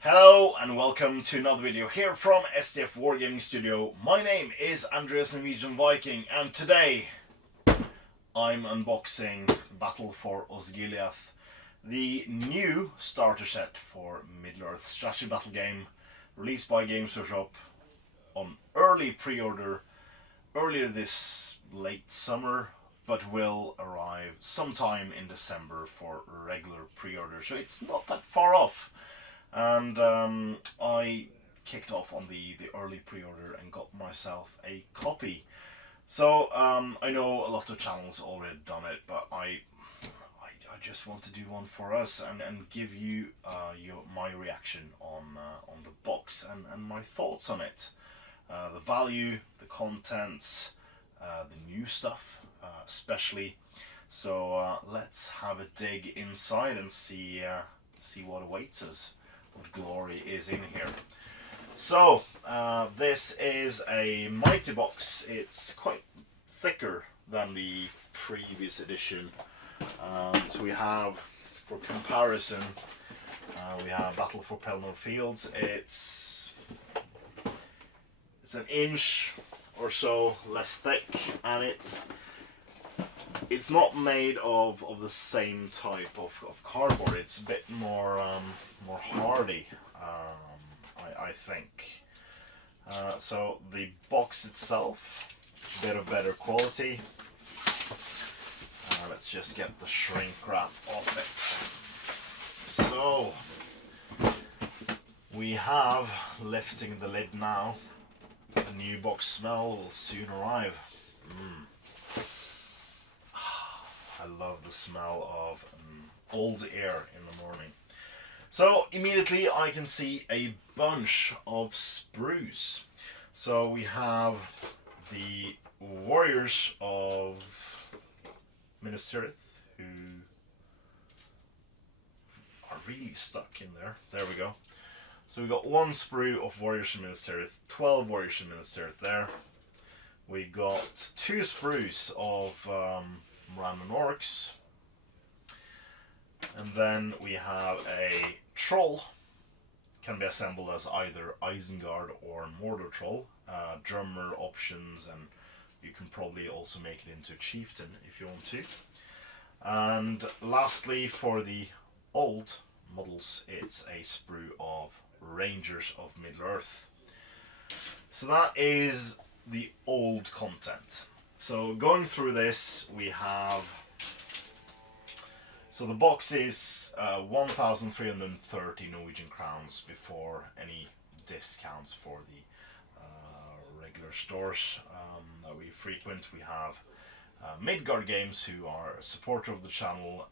Hello and welcome to another video here from SDF Wargaming Studio. My name is Andreas Norwegian Viking and today I'm unboxing Battle for Osgiliath, the new starter set for Middle-Earth strategy battle game released by Games Workshop on early pre-order earlier this late summer, but will arrive sometime in December for regular pre-order, so it's not that far off. And I kicked off on the early pre-order and got myself a copy. So I know a lot of channels already done it, but I just want to do one for us and give you my reaction on the box and my thoughts on it, the value, the contents, the new stuff, especially. So let's have a dig inside and see what awaits us. What glory is in here. So this is a mighty box. It's quite thicker than the previous edition. So we have, for comparison, we have Battle for Pelennor Fields. It's an inch or so less thick, and it's not made of the same type of cardboard. It's a bit more hardy, I think. So the box itself, a bit of better quality. Let's just get the shrink wrap off it. So we have, lifting the lid now, the new box smell will soon arrive. I love the smell of old air in the morning. So immediately I can see a bunch of sprues. So we have the warriors of Middle-Earth, who are really stuck in there. There we go. So we got one sprue of warriors of Middle-Earth, 12 warriors of Middle-Earth there. We got two sprues of random orcs, and then we have a troll. Can be assembled as either Isengard or Mordor troll, drummer options, and you can probably also make it into a chieftain if you want to. And lastly, for the old models, it's a sprue of Rangers of Middle-Earth. So that is the old content. So going through this, we have, so the box is 1,330 Norwegian crowns before any discounts for the regular stores that we frequent. We have Midgard Games, who are a supporter of the channel,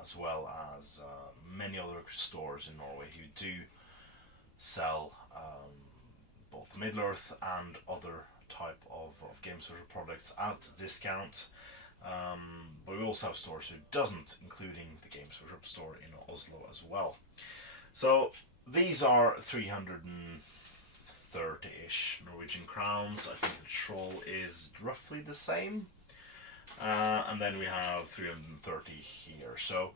as well as many other stores in Norway who do sell both Middle-Earth and other type of Games Workshop products at a discount, but we also have stores who doesn't, including the Games Workshop store in Oslo as well. So these are 330-ish Norwegian crowns. I think the troll is roughly the same, and then we have 330 here. So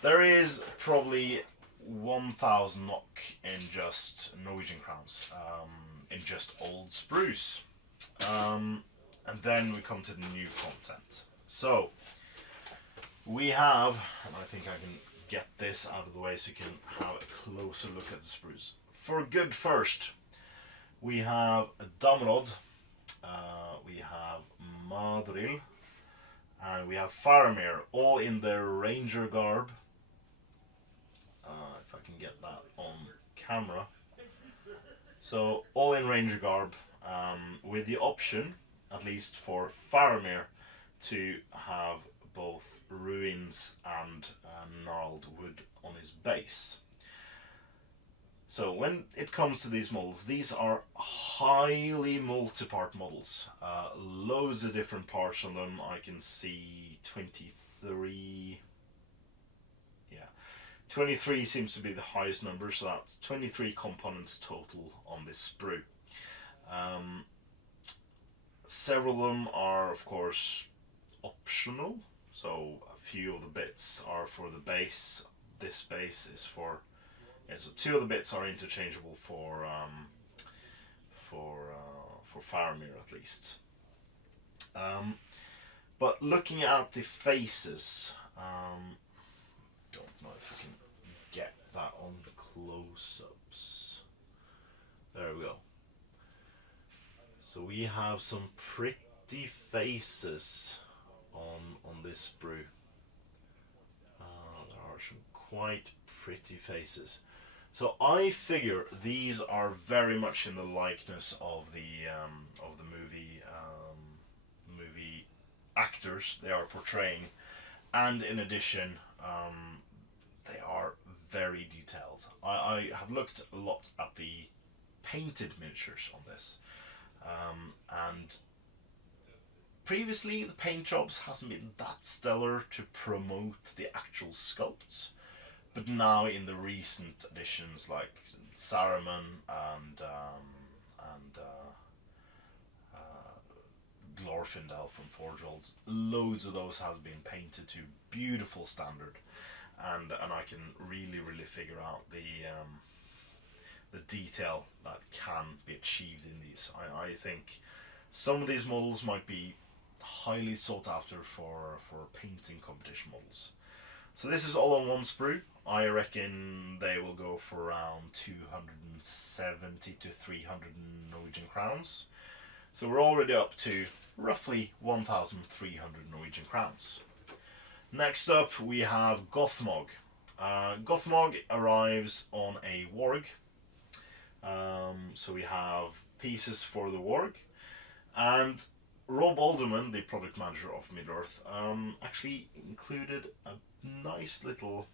there is probably 1,000 NOK in just Norwegian crowns, in just old sprues. And then we come to the new content. So we have, and I think I can get this out of the way so you can have a closer look at the sprues. For good first, we have a Damerod, we have Madril, and we have Faramir, all in their ranger garb. If I can get that on camera. So all in ranger garb, with the option, at least for Faramir, to have both ruins and gnarled wood on his base. So when it comes to these models, these are highly multi-part models. Loads of different parts on them. I can see 23. Yeah, 23 seems to be the highest number, so that's 23 components total on this sprue. Several of them are, of course, optional, so a few of the bits are for the base. This base is for Yeah, so two of the bits are interchangeable for Faramir at least. But looking at the faces, don't know if I can get that on the close-ups. There we go. So we have some pretty faces on this sprue. There are some quite pretty faces. So I figure these are very much in the likeness of the movie actors they are portraying, and in addition, they are very detailed. I have looked a lot at the painted miniatures on this, and previously the paint jobs hasn't been that stellar to promote the actual sculpts. But now in the recent editions like Saruman and Glorfindel from Forgeworld, loads of those have been painted to beautiful standard, and I can really figure out the detail that can be achieved in these. I think some of these models might be highly sought after for painting competition models. So this is all on one sprue. I reckon they will go for around 270 to 300 Norwegian crowns. So we're already up to roughly 1,300 Norwegian crowns. Next up we have Gothmog. Gothmog arrives on a Warg. So we have pieces for the Warg, and Rob Alderman, the product manager of Middle-Earth, actually included a nice little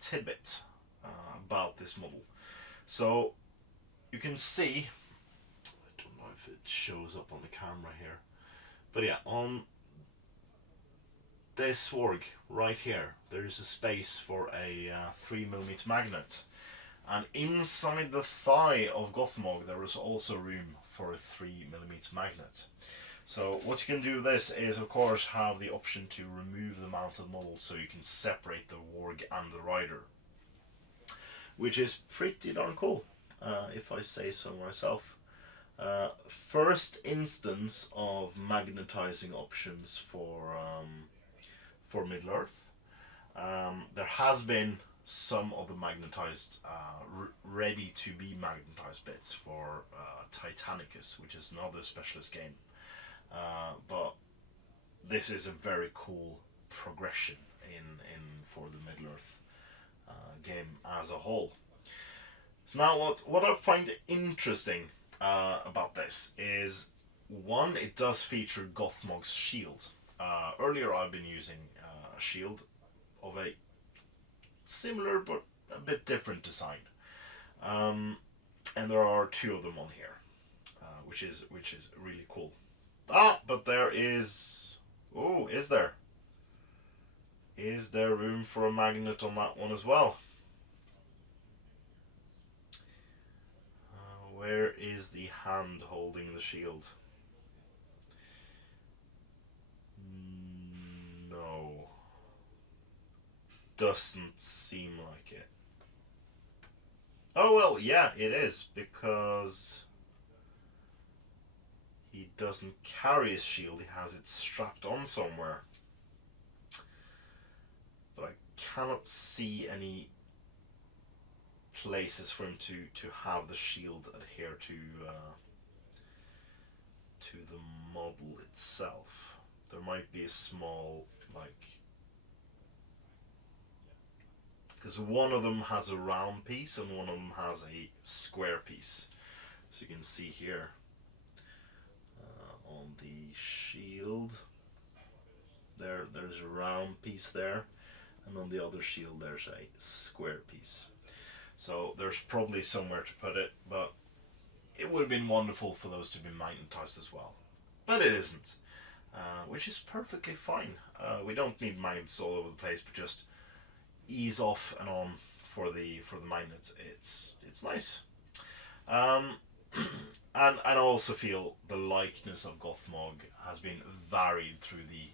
tidbit about this model. So you can see, I don't know if it shows up on the camera here, but yeah, on this Warg right here, there is a space for a 3mm magnet, and inside the thigh of Gothmog there is also room for a 3mm magnet. So what you can do with this is, of course, have the option to remove the mounted model so you can separate the Warg and the rider, which is pretty darn cool, if I say so myself. First instance of magnetizing options for Middle-Earth. There has been some of the magnetized, ready to be magnetized bits for Titanicus, which is another specialist game. But this is a very cool progression in for the Middle-Earth game as a whole. So now what I find interesting about this is, one, it does feature Gothmog's shield. Earlier I've been using a shield of a similar but a bit different design, and there are two of them on here, which is really cool. But there is... Oh, is there? Is there room for a magnet on that one as well? Where is the hand holding the shield? No. Doesn't seem like it. Oh well, yeah, it is, because he doesn't carry his shield, he has it strapped on somewhere. But I cannot see any places for him to have the shield adhere to the model itself. There might be a small, like, because one of them has a round piece and one of them has a square piece. So you can see here on the shield, there's a round piece there, and on the other shield there's a square piece. So there's probably somewhere to put it, but it would have been wonderful for those to be magnetized as well. But it isn't, which is perfectly fine. We don't need magnets all over the place, but just ease off and on for the magnets. It's nice. And I also feel the likeness of Gothmog has been varied through the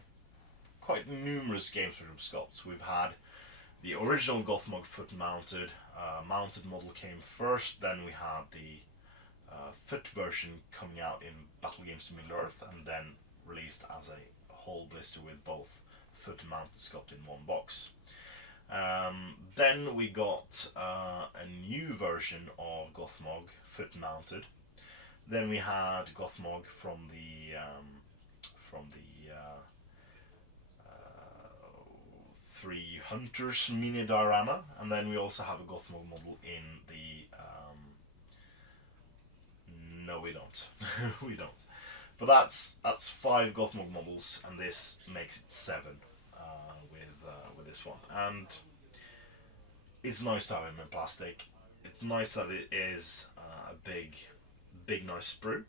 quite numerous games from sculpts. We've had The original Gothmog foot mounted model came first, then we had the foot version coming out in Battle Games Middle-Earth, and then released as a whole blister with both foot and mounted sculpt in one box. Then we got a new version of Gothmog foot mounted. Then we had Gothmog from the Three Hunters mini diorama, and then we also have a Gothmog model in the no, we don't. We don't. But that's 5 Gothmog models, and this makes it 7 with this one. And it's nice to have it in plastic. It's nice that it is a big nice sprue.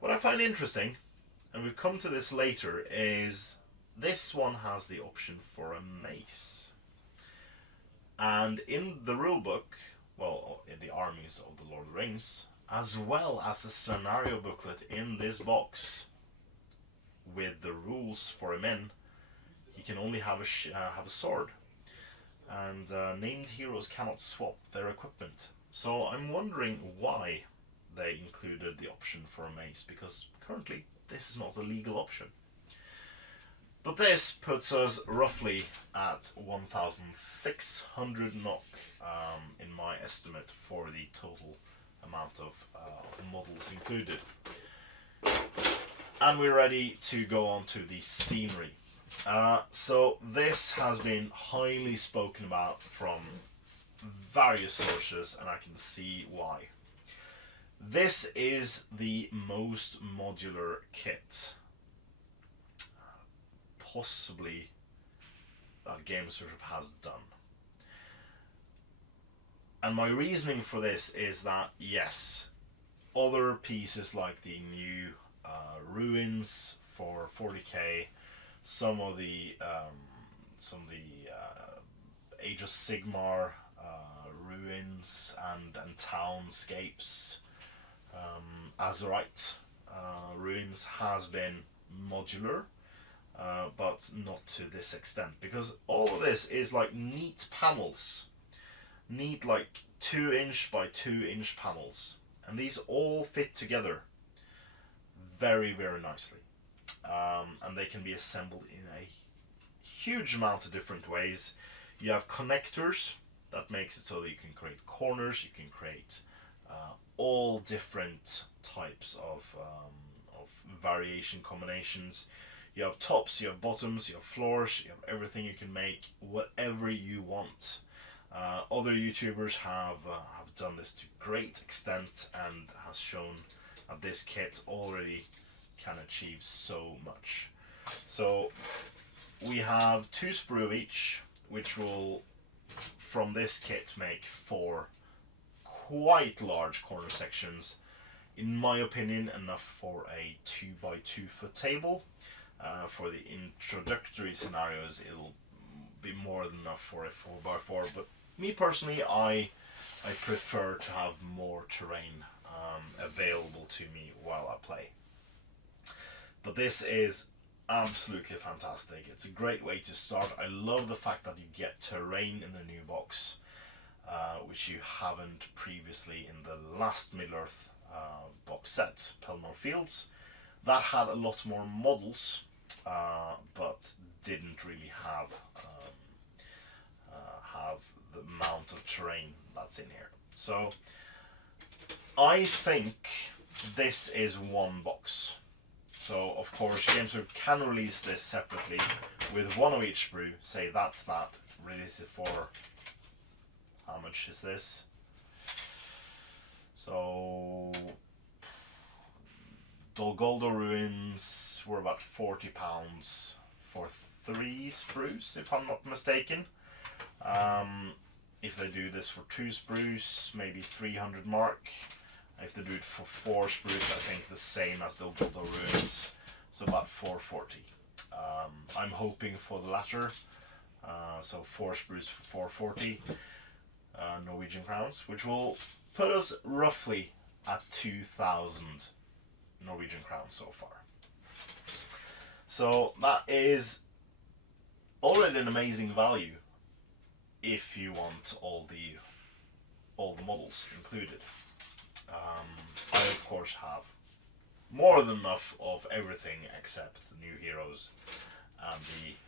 What I find interesting, and we'll come to this later, is this one has the option for a mace. And in the rulebook, well, in the armies of the Lord of the Rings, as well as a scenario booklet in this box with the rules for him in, he can only have a sword. And named heroes cannot swap their equipment. So I'm wondering why they included the option for a mace, because currently this is not a legal option. But this puts us roughly at 1,600 NOK in my estimate for the total amount of models included. And we're ready to go on to the scenery. So this has been highly spoken about from various sources, and I can see why. This is the most modular kit possibly that Games Workshop has done. And my reasoning for this is that, yes, other pieces like the new ruins for 40k, some of the Age of Sigmar ruins and townscapes, Azerite ruins has been modular, but not to this extent, because all of this is like neat panels, neat like 2-inch by 2-inch panels, and these all fit together very nicely, and they can be assembled in a huge amount of different ways. You have connectors that makes it so that you can create corners, you can create all different types of variation combinations. You have tops, you have bottoms, you have floors, you have everything. You can make whatever you want. Other YouTubers have done this to great extent and has shown that this kit already can achieve so much. So we have 2 sprue of each, which will, from this kit, make 4 quite large corner sections. In my opinion, enough for a 2x2 foot table. For the introductory scenarios, it'll be more than enough for a 4x4. But me personally, I prefer to have more terrain available to me while I play. But this is absolutely fantastic. It's a great way to start. I love the fact that you get terrain in the new box, which you haven't previously in the last Middle-Earth box set, Pelennor Fields. That had a lot more models, but didn't really have the amount of terrain that's in here. So I think this is one box. So of course Games Workshop can release this separately with one of each sprue. Say that's that. Release it for, how much is this? So Dolgoldo ruins were about £40 for 3 sprues, if I'm not mistaken. If they do this for 2 sprues, maybe 300 mark. If they do it for 4 sprues, I think the same as Dolgoldo ruins, so about 440. I'm hoping for the latter, so 4 sprues for 440 Norwegian crowns, which will put us roughly at 2,000 Norwegian crowns so far. So that is already an amazing value, if you want all the models included. I of course have more than enough of everything except the new heroes and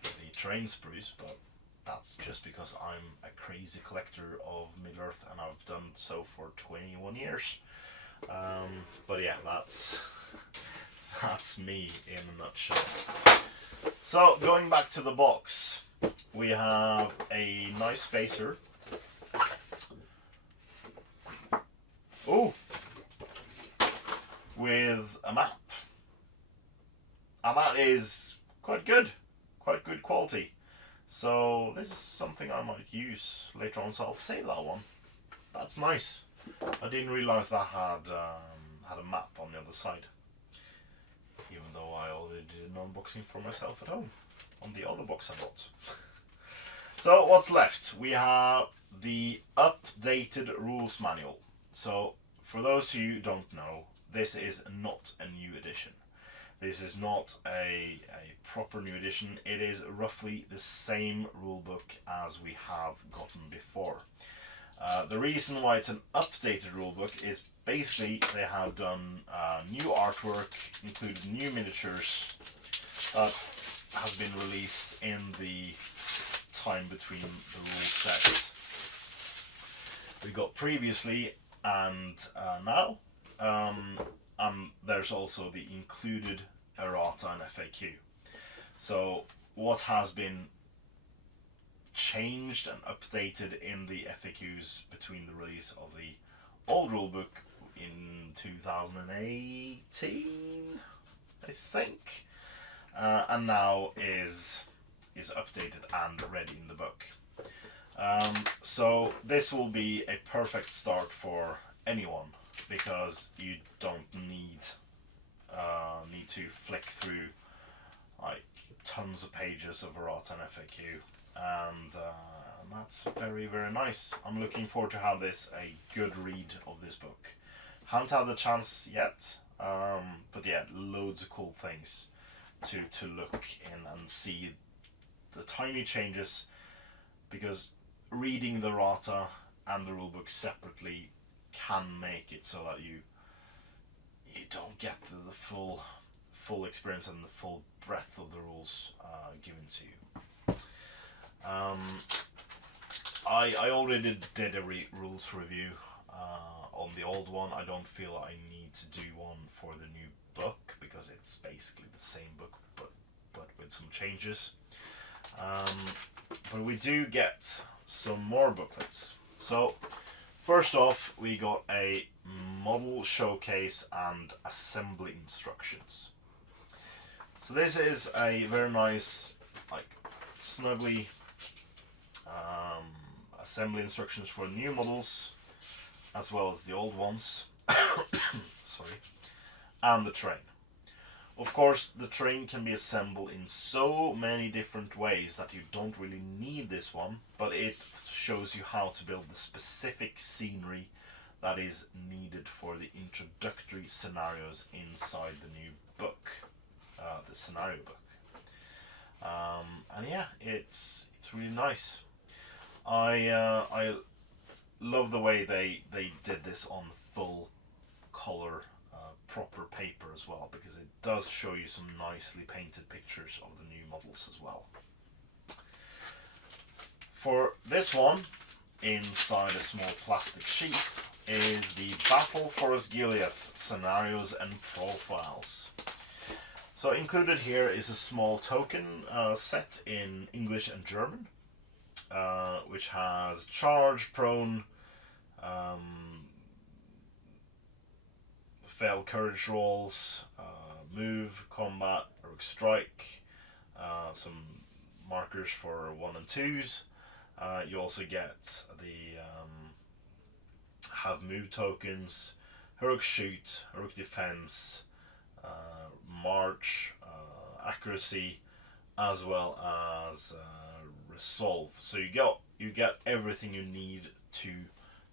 the terrain sprues, but that's just because I'm a crazy collector of Middle-Earth and I've done so for 21 years. But yeah, that's me in a nutshell. So going back to the box, we have a nice spacer. Oh, with a map. And that is quite good quality. So this is something I might use later on, so I'll save that one. That's nice. I didn't realise that had a map on the other side, even though I already did an unboxing for myself at home on the other box I bought. So what's left? We have the updated rules manual. So for those who don't know, this is not a new edition. This is not a proper new edition. It is roughly the same rulebook as we have gotten before. The reason why it's an updated rulebook is basically they have done new artwork, included new miniatures that have been released in the time between the rule sets we got previously and now. There's also the included errata and FAQ. So what has been changed and updated in the FAQs between the release of the old rulebook in 2018, I think, and now is updated and ready in the book. So this will be a perfect start for anyone, because you don't need to flick through like tons of pages of errata and FAQ, and that's very, very nice. I'm looking forward to have this a good read of this book. Haven't had the chance yet, but yeah, loads of cool things to look in and see the tiny changes, because reading the errata and the rulebook separately can make it so that you don't get the full experience and the full breadth of the rules given to you. I already did a rules review on the old one. I don't feel I need to do one for the new book, because it's basically the same book but with some changes. But we do get some more booklets. So first off, we got a model showcase and assembly instructions. So this is a very nice, like, snuggly assembly instructions for new models, as well as the old ones. Sorry. And the terrain. Of course, the terrain can be assembled in so many different ways that you don't really need this one, but it shows you how to build the specific scenery that is needed for the introductory scenarios inside the new book, the scenario book. And yeah, it's really nice. I love the way they did this on full color proper paper as well, because it does show you some nicely painted pictures of the new models as well. For this one, inside a small plastic sheath, is the Battle for Osgiliath scenarios and profiles. So included here is a small token set in English and German, which has charge, prone, fail courage rolls, move, combat, heroic strike, some markers for 1 and 2s. You also get the have move tokens, heroic shoot, heroic defense, march, accuracy, as well as resolve. So you get everything you need to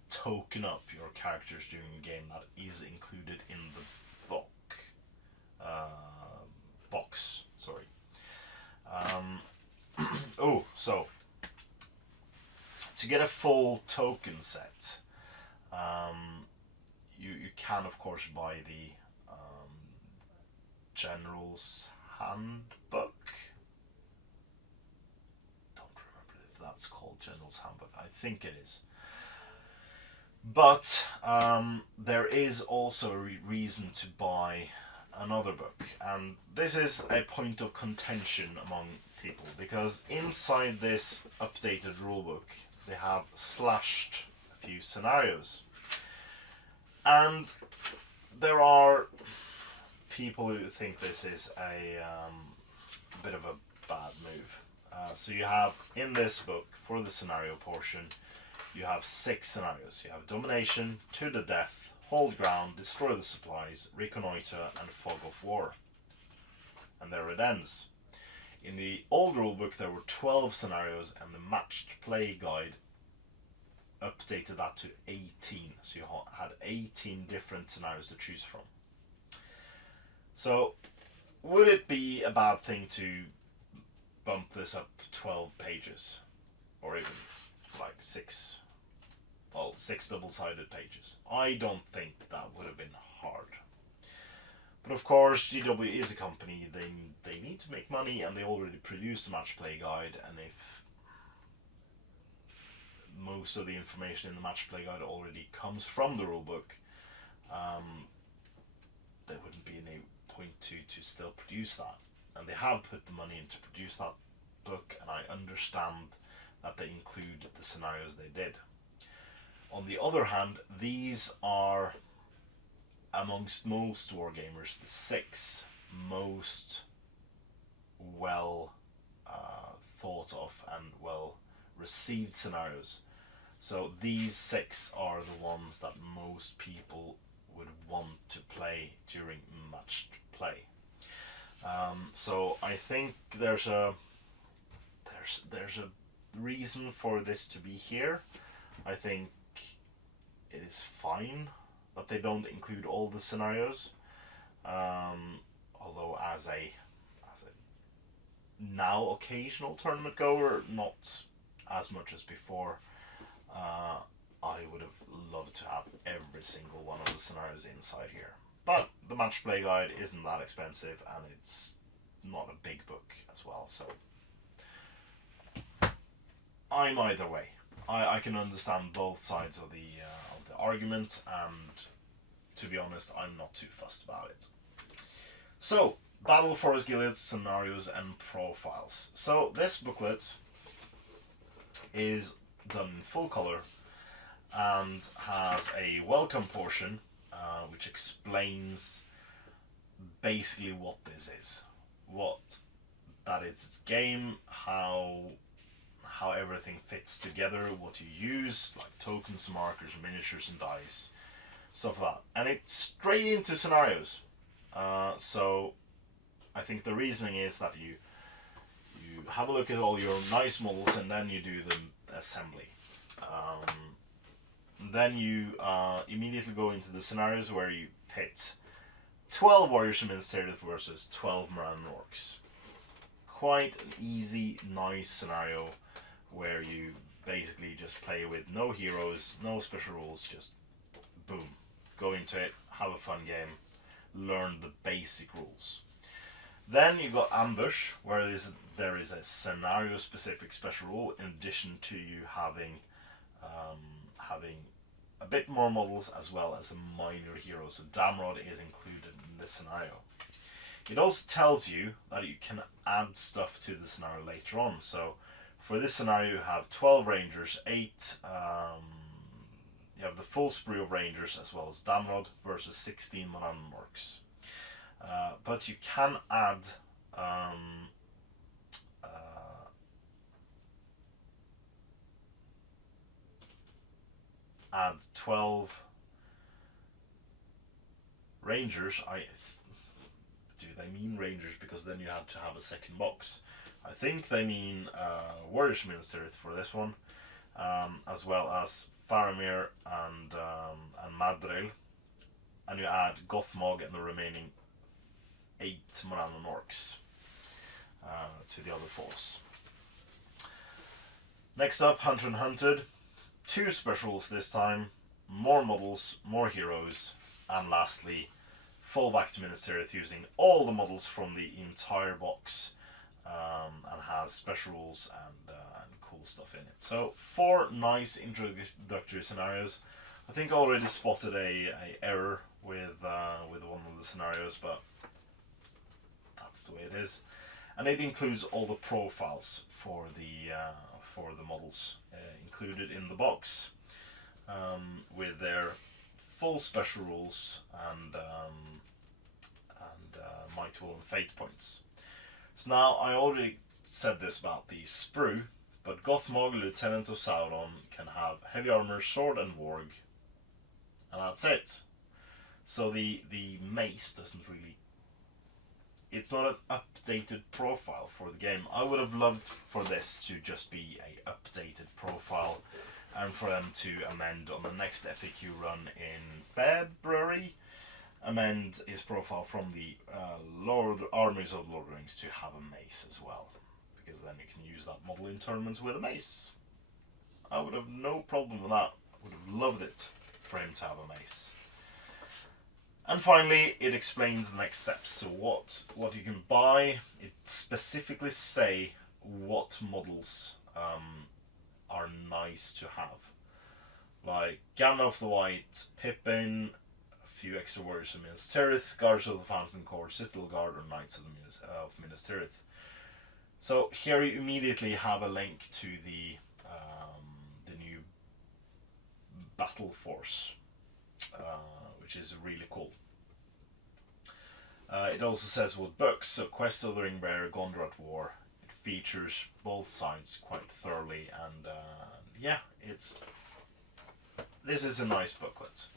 token up your characters during the game that is included in the box. Sorry. So To get a full token set, you can of course buy the General's Handbook. Don't remember if that's called General's Handbook. I think it is. But there is also a reason to buy another book, and this is a point of contention among people, because inside this updated rulebook they have slashed a few scenarios, and there are people who think this is a bit of a bad move. So you have in this book, for the scenario portion, you have 6 scenarios. You have Domination, To the Death, Hold Ground, Destroy the Supplies, Reconnoiter, and Fog of War. And there it ends. In the old rulebook there were 12 scenarios, and the matched play guide updated that to 18. So you had 18 different scenarios to choose from. So, would it be a bad thing to bump this up 12 pages? Or even like 6 double-sided pages? I don't think that would have been hard. But of course, GW is a company, they need to make money, and they already produced a match play guide, and if most of the information in the match play guide already comes from the rulebook, there wouldn't be any point to still produce that. And they have put the money in to produce that book, and I understand that they include the scenarios they did. On the other hand, these are, amongst most wargamers, the 6 most well thought of and well received scenarios. So these 6 are the ones that most people would want to play during matched play. So I think there's a reason for this to be here. I think it is fine that they don't include all the scenarios, although as a now occasional tournament goer, not as much as before. I would have loved to have every single one of the scenarios inside here. But the match play guide isn't that expensive, and it's not a big book as well, so I'm either way. I can understand both sides of the argument, and to be honest, I'm not too fussed about it. So, Battle for Osgiliath Scenarios and Profiles. So this booklet is done in full color and has a welcome portion which explains basically what this is, what that is its game, how everything fits together, what you use, like tokens, markers, miniatures, and dice, stuff like that. And it's straight into scenarios. So I think the reasoning is that you have a look at all your nice models, and then you do the assembly. Then you immediately go into the scenarios where you pit 12 Warriors of Middle-Earth versus 12 Moran Orcs. Quite an easy, nice scenario where you basically just play with no heroes, no special rules, just boom, go into it, have a fun game, learn the basic rules. Then you got Ambush, where there is a scenario-specific special rule, in addition to you having a bit more models as well as a minor hero. So Damrod is included in this scenario. It also tells you that you can add stuff to the scenario later on. So for this scenario you have 12 Rangers, 8 you have the full sprue of Rangers as well as Damrod versus 16 Moran Orcs. But you can add add 12 Rangers. Do they mean Rangers because then you had to have a second box? I think they mean Warriors Minister for this one, as well as Faramir and Madril, and you add Gothmog and the remaining 8 Moran Orcs to the other force. Next up, Hunter and Hunted. 2 specials this time, more models, more heroes, and lastly, full back to Minas Tirith using all the models from the entire box, and has special rules and cool stuff in it. So 4 nice introductory scenarios. I think I already spotted a error with one of the scenarios, but that's the way it is. And it includes all the profiles for the models included in the box, with their full special rules and might, will, and fate points. So now, I already said this about the Sprue, but Gothmog, Lieutenant of Sauron, can have heavy armor, sword, and warg, and that's it. So the mace doesn't really. It's not an updated profile for the game. I would have loved for this to just be a updated profile, and for them to amend on the next FAQ run in February, amend his profile from the Armies of the Lord of the Rings to have a mace as well, because then you can use that model in tournaments with a mace. I would have no problem with that. I would have loved it for him to have a mace. And finally, it explains the next steps. So what you can buy, it specifically say what models are nice to have. Like Gandalf the White, Pippin, a few extra warriors of Minas Tirith, Guards of the Fountain Court, Citadel Guard, or Knights of Minas Tirith. So here you immediately have a link to the new battle force, which is really cool. It also says what books, so Quest of the Ringbearer, Gondor at War. It features both sides quite thoroughly, and yeah, this is a nice booklet.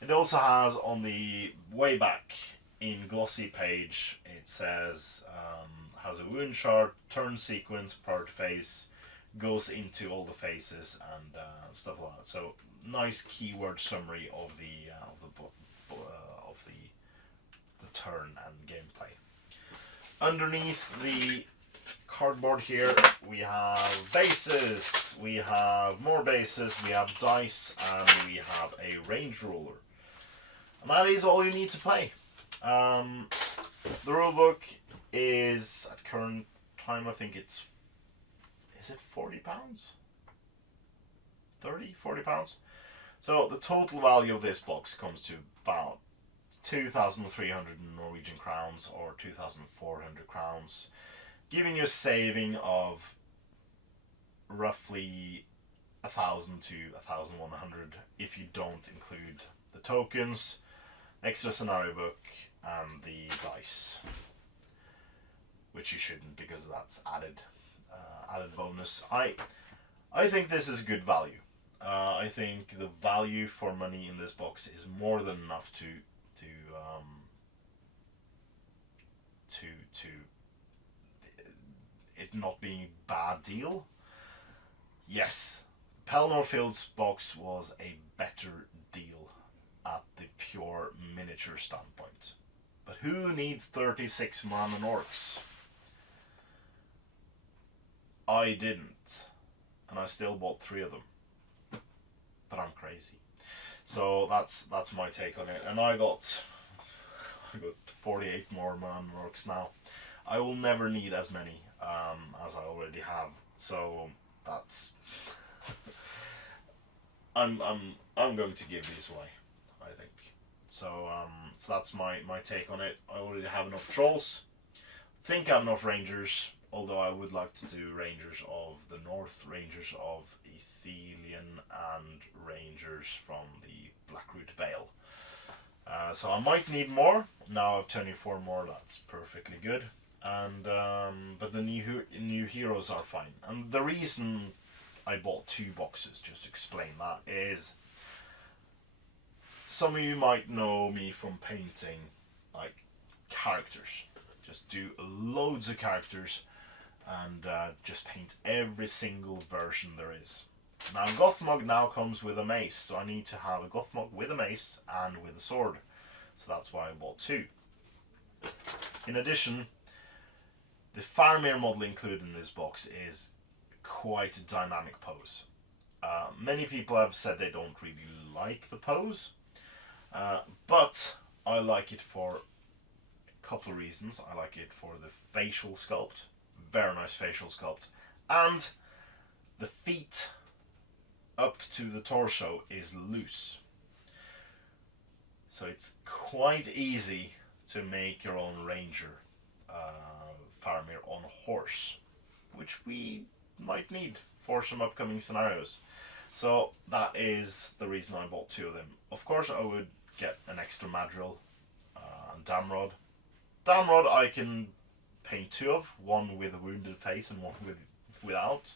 It also has on the way back in glossy page, it says has a wound chart, turn sequence, part phase, goes into all the phases and stuff like that. So nice keyword summary of the turn and gameplay. Underneath the cardboard here, we have bases, we have more bases, we have dice, and we have a range ruler. And that is all you need to play. The rulebook is, at current time, I think it's, is it £40? 30, £40? So the total value of this box comes to about 2,300 Norwegian crowns or 2,400 crowns, giving you a saving of roughly 1,000 to 1,100 if you don't include the tokens, extra scenario book, and the dice, which you shouldn't because that's added bonus. I think this is good value. I think the value for money in this box is more than enough to it not being a bad deal. Yes, Pelennor Field's box was a better deal at the pure miniature standpoint. But who needs 36 man and orcs? I didn't, and I still bought 3 of them. But I'm crazy. So that's my take on it. And I got 48 more man orcs now. I will never need as many as I already have. So that's I'm going to give these away, I think. So that's my take on it. I already have enough trolls. Think I have enough rangers, although I would like to do rangers of the north, rangers of Ithilien, and rangers from the Blackroot Vale. So I might need more. Now I have 24 more, that's perfectly good. And but the new heroes are fine. And the reason I bought 2 boxes, just to explain that, is some of you might know me from painting like characters. Just do loads of characters and just paint every single version there is. Now Gothmog now comes with a mace, so I need to have a Gothmog with a mace and with a sword. So that's why I bought 2. In addition, the Faramir model included in this box is quite a dynamic pose. Many people have said they don't really like the pose, but I like it for a couple of reasons. I like it for the facial sculpt, very nice facial sculpt, and the feet up to the torso is loose. So it's quite easy to make your own ranger, Faramir on horse, which we might need for some upcoming scenarios. So that is the reason I bought two of them. Of course I would get an extra madrill and damrod. Damrod I can paint two of, one with a wounded face and one without.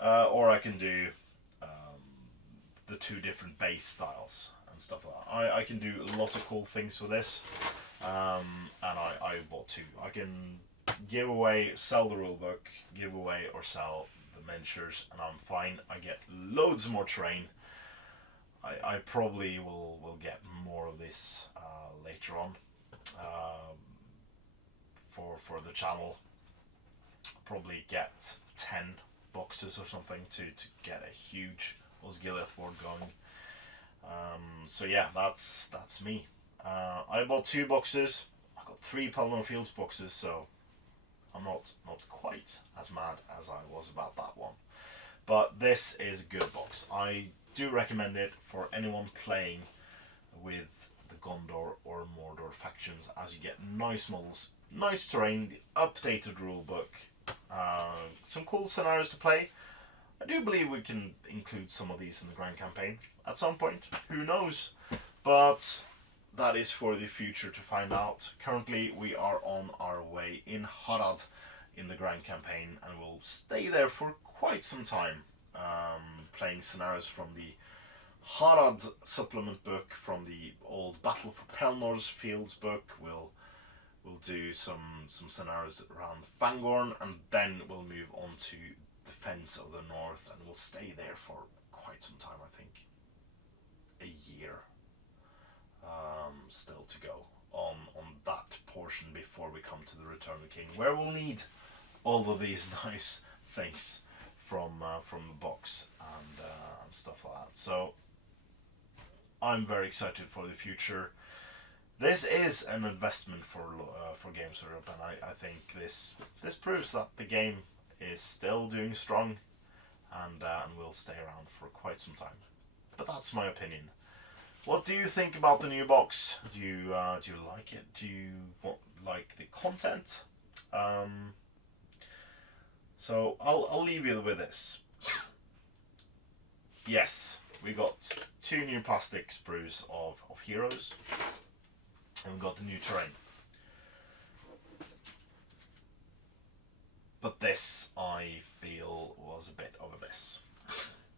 Or I can do the two different base styles and stuff like that. I can do a lot of cool things with this, and I bought two. I can give away, sell the rulebook, give away or sell the miniatures, and I'm fine. I get loads more terrain. I probably will get more of this later on for the channel. Probably get 10 boxes or something to get a huge Osgiliath Warg going. So yeah, that's me. I bought 2 boxes. I got 3 Pelennor Fields boxes, so I'm not quite as mad as I was about that one. But this is a good box. I do recommend it for anyone playing with the Gondor or Mordor factions, as you get nice models, nice terrain, the updated rulebook, some cool scenarios to play. I do believe we can include some of these in the Grand Campaign at some point. Who knows? But that is for the future to find out. Currently we are on our way in Harad in the Grand Campaign, and we'll stay there for quite some time, playing scenarios from the Harad supplement book, from the old Battle for Pelennor Fields book. We'll do some scenarios around Fangorn, and then we'll move on to Defense of the North, and we'll stay there for quite some time. I think a year still to go on that portion before we come to the Return of the King, where we'll need all of these nice things from the box and stuff like that. So I'm very excited for the future. This is an investment for Games Europe, and I think this proves that the game is still doing strong, and will stay around for quite some time. But that's my opinion. What do you think about the new box? Do you like it? Do you like the content? So I'll leave you with this. Yes, we got 2 new plastic sprues of heroes, and we got the new terrain. But this, I feel, was a bit of a miss.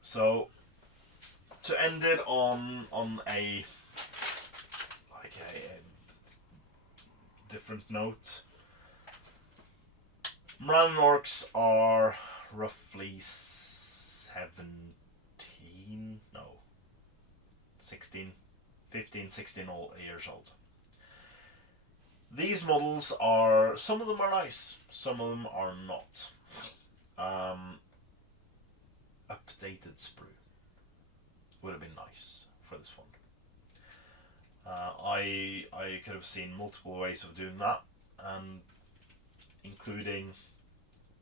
So to end it on a different note, Moran orcs are roughly 15, 16 years old. These models are, some of them are nice, some of them are not. Updated sprue would have been nice for this one. I could have seen multiple ways of doing that, and including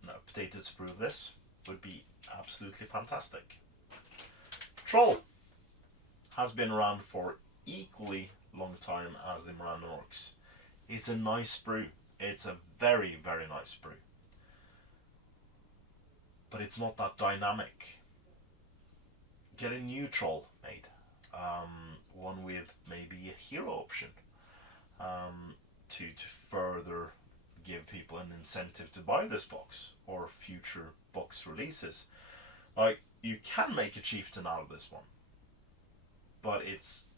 an updated sprue of this would be absolutely fantastic. Troll has been around for equally long time as the Moran orcs. It's a nice sprue. It's a very, very nice sprue. But it's not that dynamic. Get a new troll made. One with maybe a hero option. To further give people an incentive to buy this box or future box releases. Like, you can make a chieftain out of this one, but it's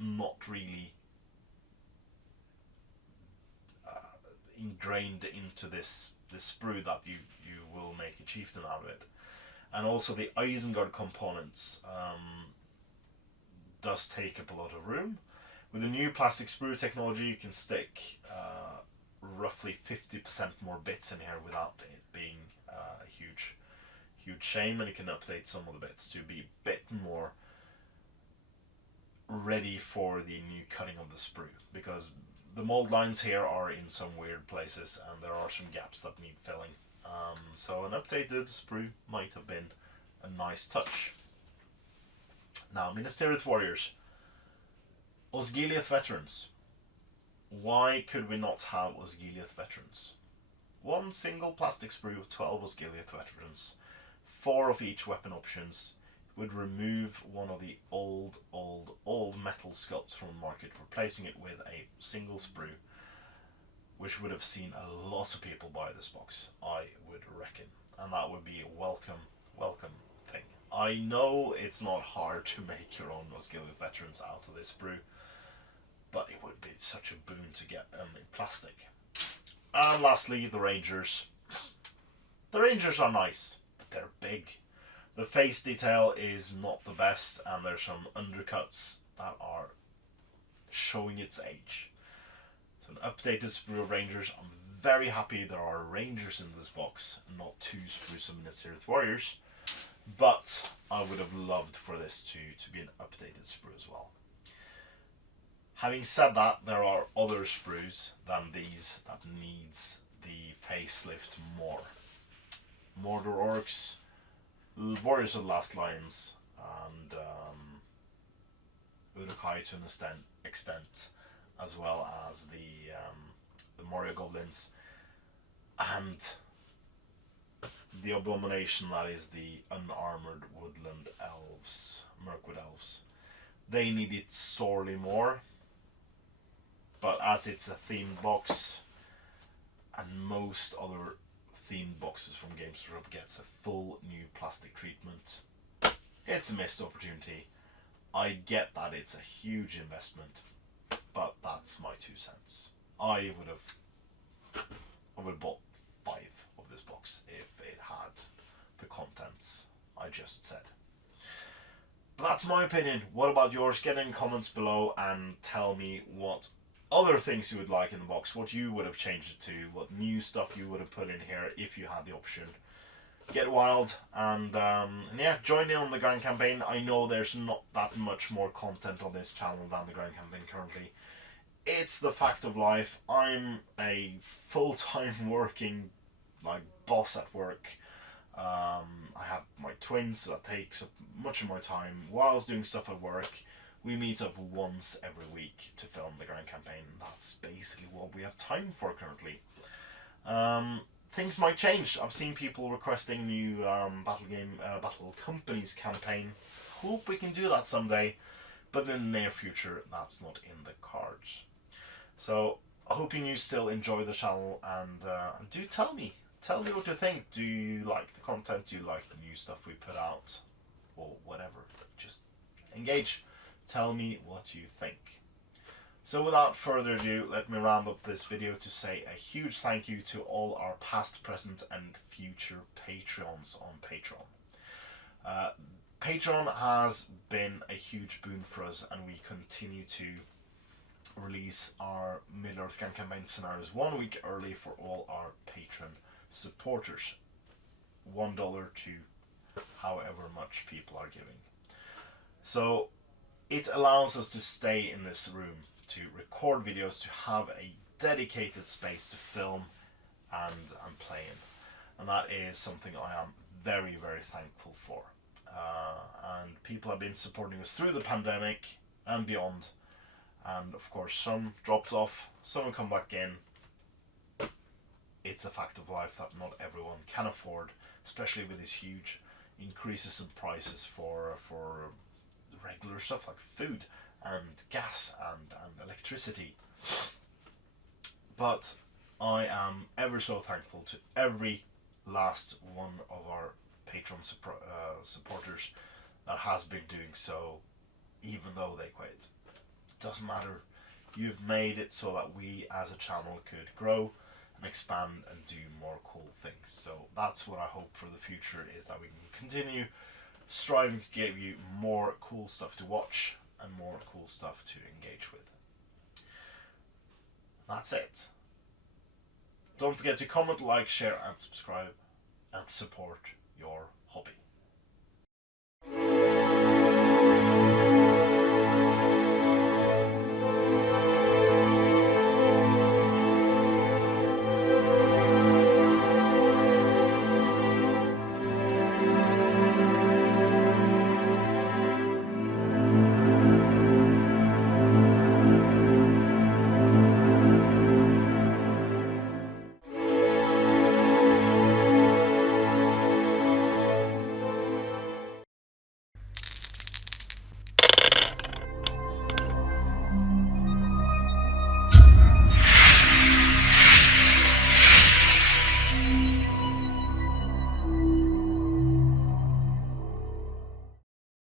not really ingrained into this sprue that you will make a chieftain out of it. And also the Isengard components does take up a lot of room. With the new plastic sprue technology, you can stick roughly 50% more bits in here without it being a huge shame, and you can update some of the bits to be a bit more ready for the new cutting of the sprue, because the mold lines here are in some weird places and there are some gaps that need filling. So an updated sprue might have been a nice touch. Now, Middle-Earth Warriors. Osgiliath veterans. Why could we not have Osgiliath veterans? One single plastic sprue of 12 Osgiliath veterans, 4 of each weapon options, would remove one of the old metal sculpts from the market, replacing it with a single sprue, which would have seen a lot of people buy this box, I would reckon, and that would be a welcome thing. I know it's not hard to make your own Osgiliath veterans out of this sprue, but it would be such a boon to get them in plastic. And lastly, the Rangers. The Rangers are nice, but they're big. The face detail is not the best, and there's some undercuts that are showing its age. So an updated sprue of Rangers. I'm very happy there are Rangers in this box, not 2 Sprues and Miniatures Warriors, but I would have loved for this to be an updated sprue as well. Having said that, there are other sprues than these that needs the facelift more. Mordor Orcs, Warriors of the Last Lions, and Uruk-hai to an extent, as well as the Moria Goblins, and the abomination that is the unarmored woodland elves, Mirkwood elves. They need it sorely more, but as it's a themed box, and most other themed boxes from Games Workshop gets a full new plastic treatment, it's a missed opportunity. I get that it's a huge investment, but that's my 2 cents. I would have bought 5 of this box if it had the contents I just said. But that's my opinion. What about yours? Get in comments below and tell me what other things you would like in the box, what you would have changed it to, what new stuff you would have put in here if you had the option. Get wild, and yeah, join in on the Grand Campaign. I know there's not that much more content on this channel than the Grand Campaign currently. It's the fact of life. I'm a full-time working boss at work. I have my twins, so that takes up much of my time. Whilst doing stuff at work, we meet up once every week to film the Grand Campaign. That's basically what we have time for currently. Things might change. I've seen people requesting new Battle Companies campaign. Hope we can do that someday, but in the near future, that's not in the cards. So, hoping you still enjoy the channel, and do tell me what you think. Do you like the content? Do you like the new stuff we put out? Or whatever. Just engage. Tell me what you think. So without further ado, let me round up this video to say a huge thank you to all our past, present and future Patreons on Patreon. Patreon has been a huge boon for us, and we continue to release our Middle-Earth Campaign scenarios 1 week early for all our patron supporters. $1 to however much people are giving. So it allows us to stay in this room, to record videos, to have a dedicated space to film and play in. And that is something I am very, very thankful for. And people have been supporting us through the pandemic and beyond. And of course, some dropped off, some have come back in. It's a fact of life that not everyone can afford, especially with these huge increases in prices for regular stuff like food and gas and electricity. But I am ever so thankful to every last one of our Patreon supporters that has been doing so, even though they quit. Doesn't matter. You've made it so that we as a channel could grow and expand and do more cool things. So that's what I hope for the future, is that we can continue striving to give you more cool stuff to watch and more cool stuff to engage with. That's it. Don't forget to comment, like, share and subscribe. and support your hobby.